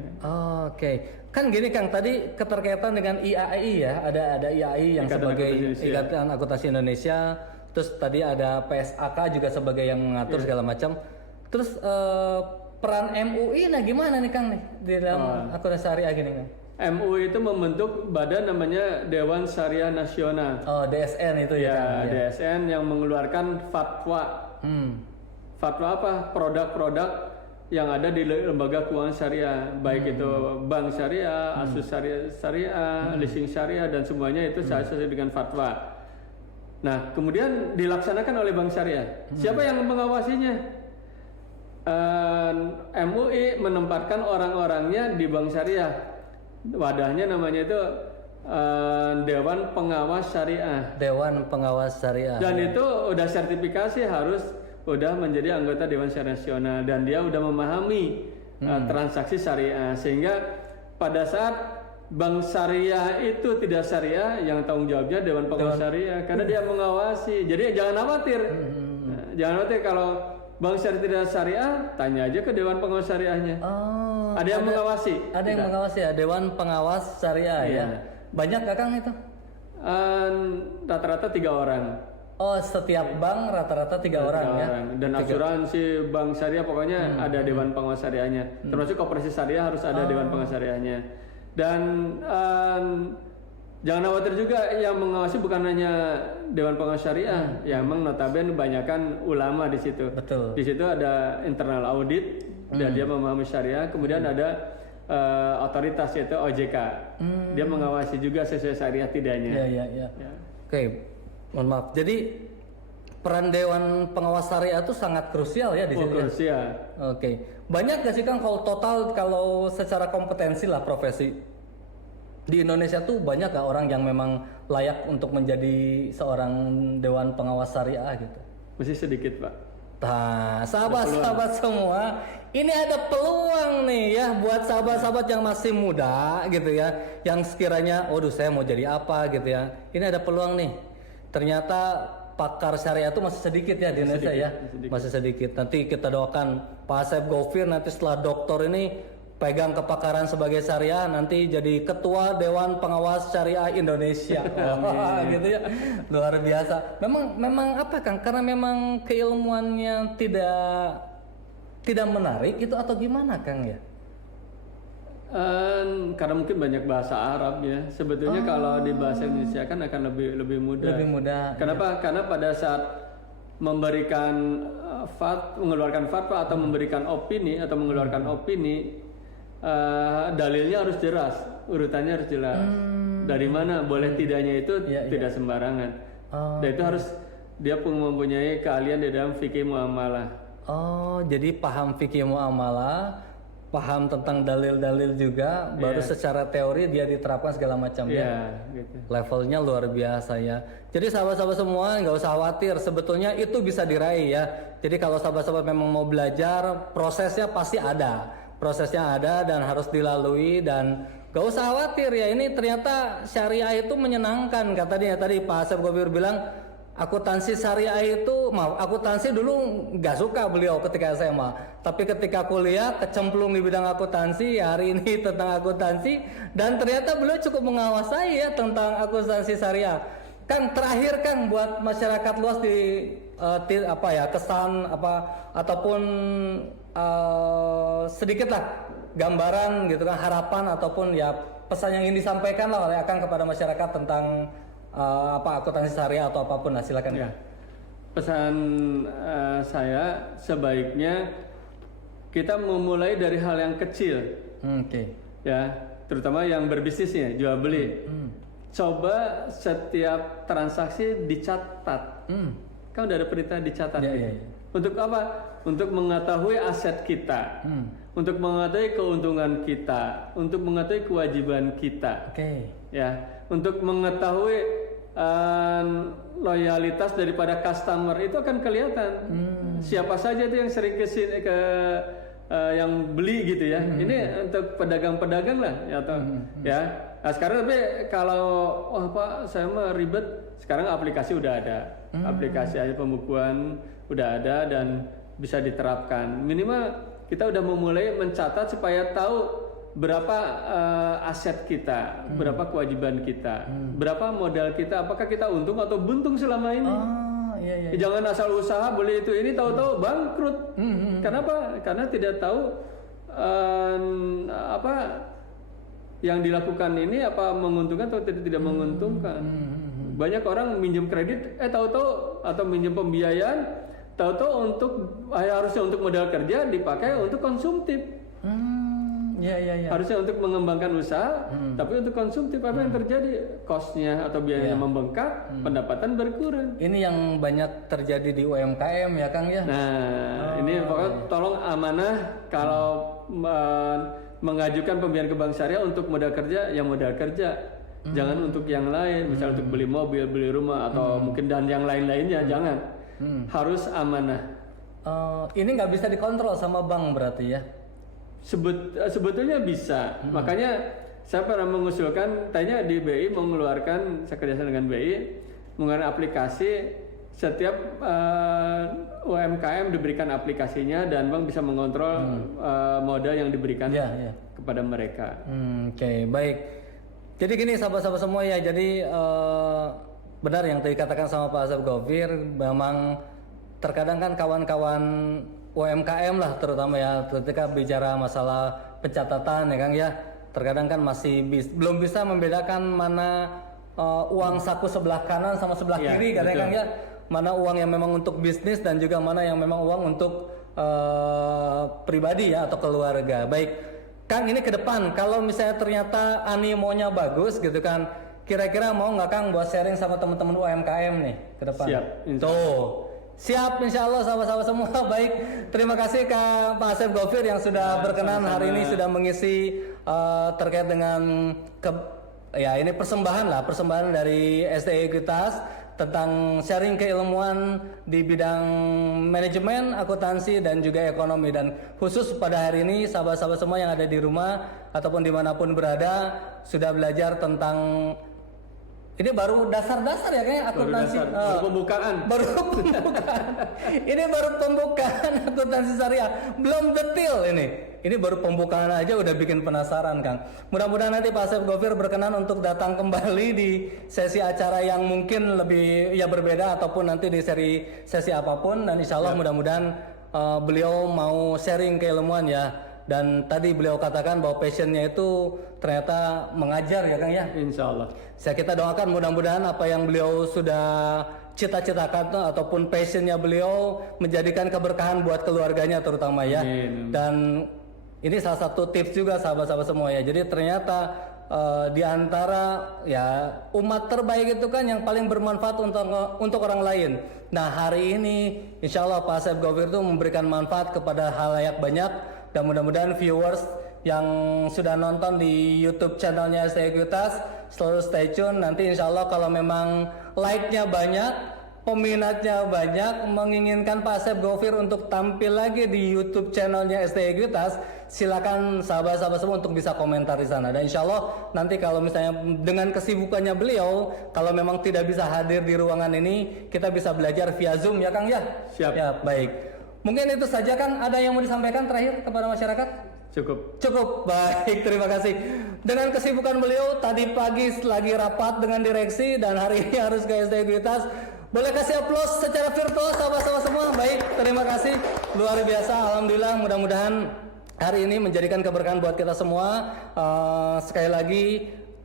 Oke. Kan gini Kang, tadi keterkaitan dengan IAI ya, ada IAI yang sebagai Ikatan Akuntansi Indonesia, terus tadi ada PSAK juga sebagai yang mengatur segala macam. Terus peran MUI nah gimana nih Kang nih di dalam akuntansi syariah gini Kang? MUI itu membentuk badan namanya Dewan Syariah Nasional. Oh, DSN itu ya Kang? DSN yang mengeluarkan fatwa. Fatwa apa? Produk-produk yang ada di lembaga keuangan syariah, baik itu bank syariah, asus syariah, leasing syariah, dan semuanya itu sesuai dengan fatwa. Nah, kemudian dilaksanakan oleh bank syariah. Siapa yang mengawasinya? MUI menempatkan orang-orangnya di bank syariah. Wadahnya namanya itu Dewan Pengawas Syariah. Dewan Pengawas Syariah. Dan itu udah sertifikasi harus udah menjadi anggota Dewan Syariah Nasional, dan dia udah memahami transaksi syariah, sehingga pada saat bank syariah itu tidak syariah, yang tanggung jawabnya Dewan Pengawas Syariah, karena dia mengawasi. Jadi jangan khawatir. Jangan khawatir kalau bank syariah tidak syariah, tanya aja ke Dewan Pengawas Syariahnya. Ada yang mengawasi. Ada yang mengawasi ya, Dewan Pengawas Syariah ya. Banyak gak Kang itu? Rata-rata 3 orang. Oh, setiap bank rata-rata 3 orang ya. Dan asuransi bank syariah pokoknya ada Dewan Pengawas Syariahnya. Termasuk koperasi syariah harus ada Dewan Pengawas Syariahnya. Dan jangan khawatir juga, yang mengawasi bukan hanya Dewan Pengawas Syariah. Ya memang notabene kebanyakan ulama di situ. Betul. Di situ ada internal audit dan dia memahami syariah. Kemudian ada otoritas yaitu OJK. Dia mengawasi juga sesuai syariah tidaknya. Iya. Oke. Mohon maaf. Jadi peran Dewan Pengawas Syariah itu sangat krusial ya di sini. Krusial. Oke. Banyak gak sih Kang kalau secara kompetensi lah profesi di Indonesia tuh banyak gak orang yang memang layak untuk menjadi seorang Dewan Pengawas Syariah gitu? Masih sedikit Pak. Nah, sahabat-sahabat semua, ini ada peluang nih ya buat sahabat-sahabat yang masih muda gitu ya, yang sekiranya, waduh saya mau jadi apa gitu ya. Ini ada peluang nih. Ternyata pakar syariah itu masih sedikit ya di Indonesia ya. Masih sedikit. Nanti kita doakan Pak Asep Gofir nanti setelah doktor ini pegang kepakaran sebagai syariah, nanti jadi ketua Dewan Pengawas Syariah Indonesia. Gitu ya. Luar biasa. Memang apa Kang? Karena memang keilmuannya tidak menarik itu atau gimana Kang ya? Karena mungkin banyak bahasa Arab ya. Sebetulnya kalau di bahasa Indonesia kan akan lebih mudah. Lebih mudah. Kenapa? Ya. Karena pada saat memberikan mengeluarkan fatwa atau memberikan opini atau mengeluarkan opini, dalilnya harus jelas, urutannya harus jelas. Dari mana boleh tidaknya itu tidak sembarangan. Dan itu harus dia mempunyai keahlian di dalam fikih muamalah. Oh, jadi paham fikih muamalah, paham tentang dalil-dalil juga, baru secara teori dia diterapkan segala macam ya. Gitu. Levelnya luar biasa ya. Jadi sahabat-sahabat semua nggak usah khawatir, sebetulnya itu bisa diraih ya. Jadi kalau sahabat-sahabat memang mau belajar, prosesnya pasti ada. Prosesnya ada dan harus dilalui, dan gak usah khawatir ya, ini ternyata syariah itu menyenangkan. Kata dia tadi Pak Asep Gofir bilang akuntansi syariah itu, akuntansi dulu nggak suka beliau ketika SMA, tapi ketika kuliah kecemplung di bidang akuntansi, hari ini tentang akuntansi, dan ternyata beliau cukup menguasai ya tentang akuntansi syariah. Kang, terakhir Kang, buat masyarakat luas kesan ataupun sedikit lah gambaran gitu kan, harapan ataupun ya pesan yang ingin disampaikan lah oleh Akang kepada masyarakat tentang akuntansi syariah atau apapun lah, silakan ya. Pesan saya sebaiknya kita memulai dari hal yang kecil, ya, terutama yang berbisnisnya jual beli. Coba setiap transaksi dicatat. Kan udah ada perintah dicatat. Untuk apa? Untuk mengetahui aset kita, untuk mengetahui keuntungan kita, untuk mengetahui kewajiban kita, ya, untuk mengetahui loyalitas daripada customer itu akan kelihatan. Siapa saja itu yang sering kesini yang beli gitu ya. Ini untuk pedagang-pedagang lah, ya, atau ya. Nah, sekarang tapi kalau Pak saya mah ribet, sekarang aplikasi udah ada, aplikasi aja pembukuan udah ada dan bisa diterapkan. Minimal kita udah memulai mencatat supaya tahu berapa aset kita, berapa kewajiban kita, berapa modal kita, apakah kita untung atau buntung selama ini. Jangan asal usaha beli itu ini tahu-tahu bangkrut. Kenapa? Karena tidak tahu apa yang dilakukan ini apa menguntungkan atau tidak menguntungkan. Banyak orang minjem kredit, tahu-tahu atau minjem pembiayaan, tahu-tahu untuk harusnya untuk modal kerja dipakai untuk konsumtif. Harusnya untuk mengembangkan usaha, tapi untuk konsumtif. Apa yang terjadi? Cost-nya atau biayanya membengkak, pendapatan berkurang. Ini yang banyak terjadi di UMKM ya Kang ya. Nah, ini pokoknya tolong amanah kalau mengajukan pembiayaan ke bank syariah untuk modal kerja, yang modal kerja. Jangan untuk yang lain, misalnya untuk beli mobil, beli rumah atau mungkin dan yang lain-lainnya, jangan. Harus amanah. Ini nggak bisa dikontrol sama bank berarti ya? Sebetulnya bisa. Makanya saya pernah mengusulkan, tanya di BI mengeluarkan, saya kerjasama dengan BI, mengeluarkan aplikasi. Setiap UMKM diberikan aplikasinya dan bank bisa mengontrol modal yang diberikan kepada mereka. Oke, baik. Jadi gini sahabat-sahabat semua ya, jadi benar yang tadi dikatakan sama Pak Asep Gofir, memang terkadang kan kawan-kawan UMKM lah terutama ya, ketika bicara masalah pencatatan ya Kang ya, terkadang kan masih belum bisa membedakan mana uang saku sebelah kanan sama sebelah kiri kan ya Kang ya, mana uang yang memang untuk bisnis dan juga mana yang memang uang untuk pribadi ya atau keluarga. Baik Kang, ini ke depan kalau misalnya ternyata animonya bagus gitu kan, kira-kira mau nggak Kang buat sharing sama teman-teman UMKM nih ke depan? Siap. Siap insya Allah sahabat-sahabat semua. Baik, terima kasih Kang Pak Asep Gofir yang sudah berkenan hari ini sudah mengisi terkait dengan ini persembahan dari STI Ekuitas tentang sharing keilmuan di bidang manajemen, akuntansi dan juga ekonomi. Dan khusus pada hari ini sahabat-sahabat semua yang ada di rumah ataupun dimanapun berada sudah belajar tentang ini baru dasar-dasar ya kayaknya akuntansi. Baru pembukaan. Ini baru pembukaan akuntansi syariah, belum detail ini. Ini baru pembukaan aja udah bikin penasaran Kang. Mudah-mudahan nanti Pak Asep Gofir berkenan untuk datang kembali di sesi acara yang mungkin lebih berbeda ataupun nanti di sesi apapun, dan insya Allah mudah-mudahan beliau mau sharing keilmuan ya. Dan tadi beliau katakan bahwa passionnya itu ternyata mengajar ya Kang ya. Insya Allah. Kita doakan mudah-mudahan apa yang beliau sudah cita-citakan ataupun passionnya beliau menjadikan keberkahan buat keluarganya terutama ya. Amin. Dan ini salah satu tips juga sahabat-sahabat semua ya. Jadi ternyata di antara ya umat terbaik itu kan yang paling bermanfaat untuk orang lain. Nah hari ini insya Allah Pak Asep Gofir itu memberikan manfaat kepada halayak banyak, dan mudah-mudahan viewers yang sudah nonton di YouTube channelnya STI Ekuitas selalu stay tune. Nanti insya Allah kalau memang like-nya banyak, peminatnya banyak, menginginkan Pak Asep Gofir untuk tampil lagi di YouTube channelnya STI Ekuitas, silakan sahabat-sahabat semua untuk bisa komentar di sana. Dan insya Allah nanti kalau misalnya dengan kesibukannya beliau, kalau memang tidak bisa hadir di ruangan ini, kita bisa belajar via Zoom ya Kang ya? Siap. Ya, baik. Mungkin itu saja kan, ada yang mau disampaikan terakhir kepada masyarakat? Cukup, baik, terima kasih. Dengan kesibukan beliau, tadi pagi lagi rapat dengan direksi dan hari ini harus ke STI Ekuitas. Boleh kasih aplaus secara virtual sahabat-sahabat semua. Baik, terima kasih. Luar biasa, alhamdulillah. Mudah-mudahan hari ini menjadikan keberkahan buat kita semua. Sekali lagi,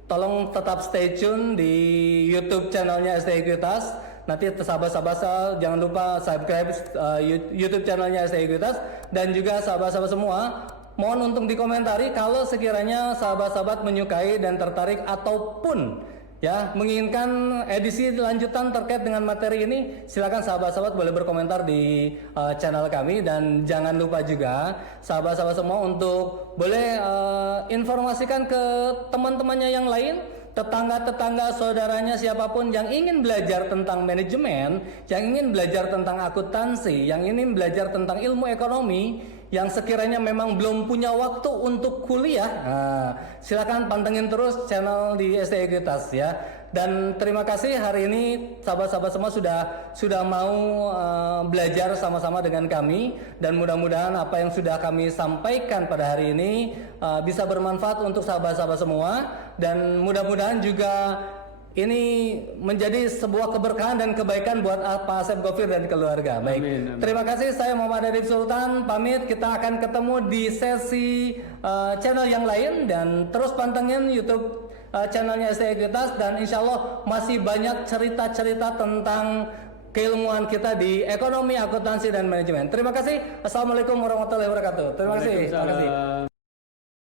tolong tetap stay tune di YouTube channelnya STI Ekuitas. Nanti sahabat-sahabat jangan lupa subscribe YouTube channelnya STI Ekuitas. Dan juga sahabat-sahabat semua, mohon untuk dikomentari kalau sekiranya sahabat-sahabat menyukai dan tertarik ataupun ya menginginkan edisi lanjutan terkait dengan materi ini, silakan sahabat-sahabat boleh berkomentar di channel kami. Dan jangan lupa juga sahabat-sahabat semua untuk boleh informasikan ke teman-temannya yang lain, tetangga-tetangga, saudaranya, siapapun yang ingin belajar tentang manajemen, yang ingin belajar tentang akuntansi, yang ingin belajar tentang ilmu ekonomi, yang sekiranya memang belum punya waktu untuk kuliah, silakan pantengin terus channel di STI Ekuitas ya. Dan terima kasih hari ini sahabat-sahabat semua sudah mau belajar sama-sama dengan kami, dan mudah-mudahan apa yang sudah kami sampaikan pada hari ini bisa bermanfaat untuk sahabat-sahabat semua, dan mudah-mudahan juga ini menjadi sebuah keberkahan dan kebaikan buat Pak Asep Gofir dan keluarga. Baik, amin. Terima kasih. Saya Muhammad Adib Sultan pamit. Kita akan ketemu di sesi channel yang lain, dan terus pantengin YouTube channelnya STI Ekuitas, dan insya Allah masih banyak cerita-cerita tentang keilmuan kita di ekonomi, akuntansi, dan manajemen. Terima kasih. Assalamualaikum warahmatullahi wabarakatuh. Terima kasih.